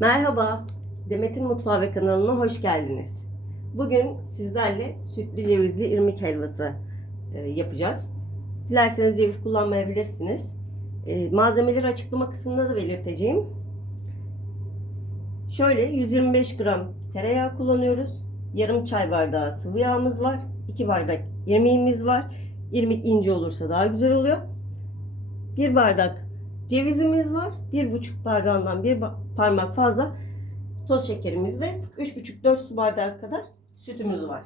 Merhaba, Demet'in Mutfağı ve kanalına hoş geldiniz. Bugün sizlerle sütlü cevizli irmik helvası e, yapacağız. Dilerseniz ceviz kullanmayabilirsiniz. E, malzemeleri açıklama kısmında da belirteceğim. Şöyle 125 gram tereyağı kullanıyoruz. Yarım çay bardağı sıvı yağımız var. 2 bardak irmiğimiz var. İrmik ince olursa daha güzel oluyor. 1 bardak cevizimiz var. 1,5 bardağından bir parmak fazla toz şekerimiz ve 3,5-4 su bardağı kadar sütümüz var.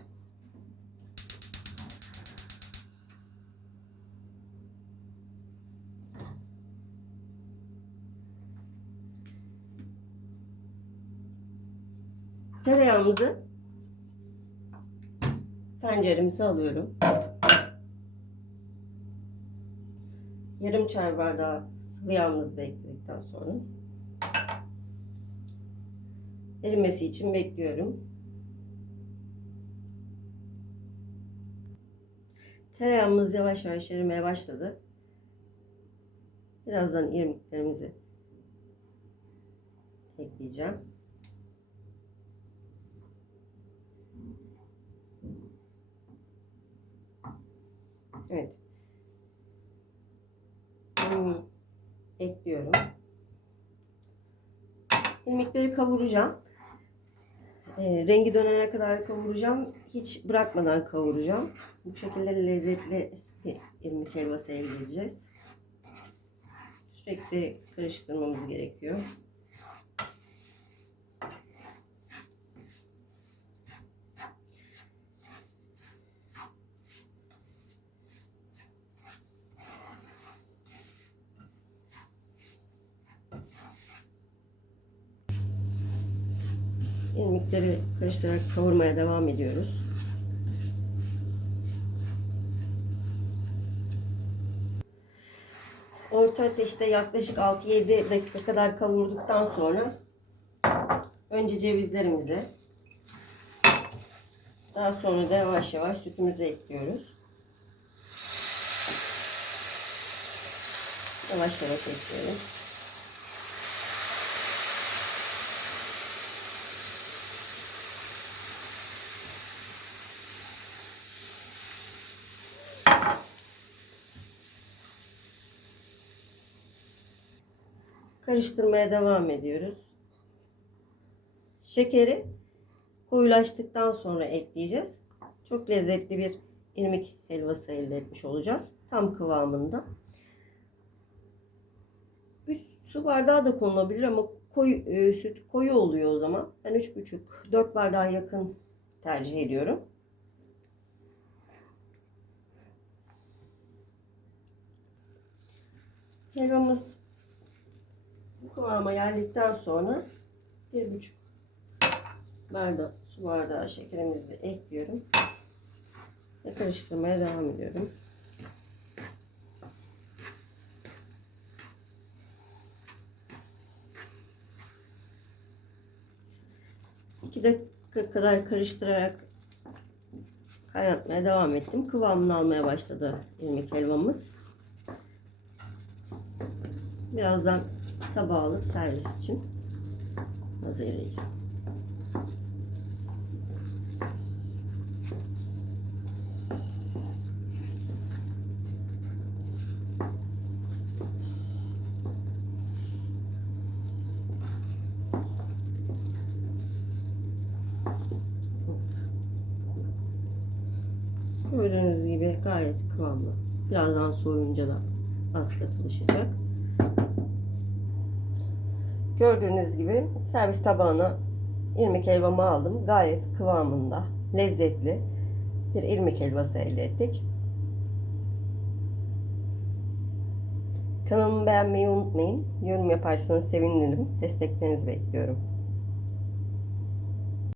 Tereyağımızı tenceremize alıyorum. Yarım çay bardağı sıvı yağımızı da ekledikten sonra erimesi için bekliyorum. Tereyağımız yavaş yavaş erimeye başladı. Birazdan irmiklerimizi ekleyeceğim. Evet. Ekliyorum. İrmikleri kavuracağım. Ee, rengi dönene kadar kavuracağım. Hiç bırakmadan kavuracağım. Bu şekilde lezzetli irmik helvası elde edeceğiz. Sürekli karıştırmamız gerekiyor. İrmikleri karıştırarak kavurmaya devam ediyoruz. Orta ateşte yaklaşık 6-7 dakika kadar kavurduktan sonra önce cevizlerimizi daha sonra da yavaş yavaş sütümüzü ekliyoruz. Yavaş yavaş ekliyorum. Karıştırmaya devam ediyoruz. Şekeri koyulaştıktan sonra ekleyeceğiz. Çok lezzetli bir irmik helvası elde etmiş olacağız. Tam kıvamında. Bir su bardağı da konulabilir ama koyu, e, süt koyu oluyor o zaman. Ben 3,5-4 bardağa yakın tercih ediyorum. Helvamız kıvama geldikten sonra bir buçuk bardak su bardağı şekerimizi ekliyorum ve karıştırmaya devam ediyorum. İki dakika kadar karıştırarak kaynatmaya devam ettim. Kıvamını almaya başladı irmik helvamız. Birazdan tabağa alıp servis için hazırlayacağım. Gördüğünüz gibi gayet kıvamlı. Birazdan soğuyunca da az katılışacak. Gördüğünüz gibi servis tabağına irmik helvamı aldım. Gayet kıvamında, lezzetli bir irmik helvası elde ettik. Kanalımı beğenmeyi unutmayın. Yorum yaparsanız sevinirim. Desteklerinizi bekliyorum.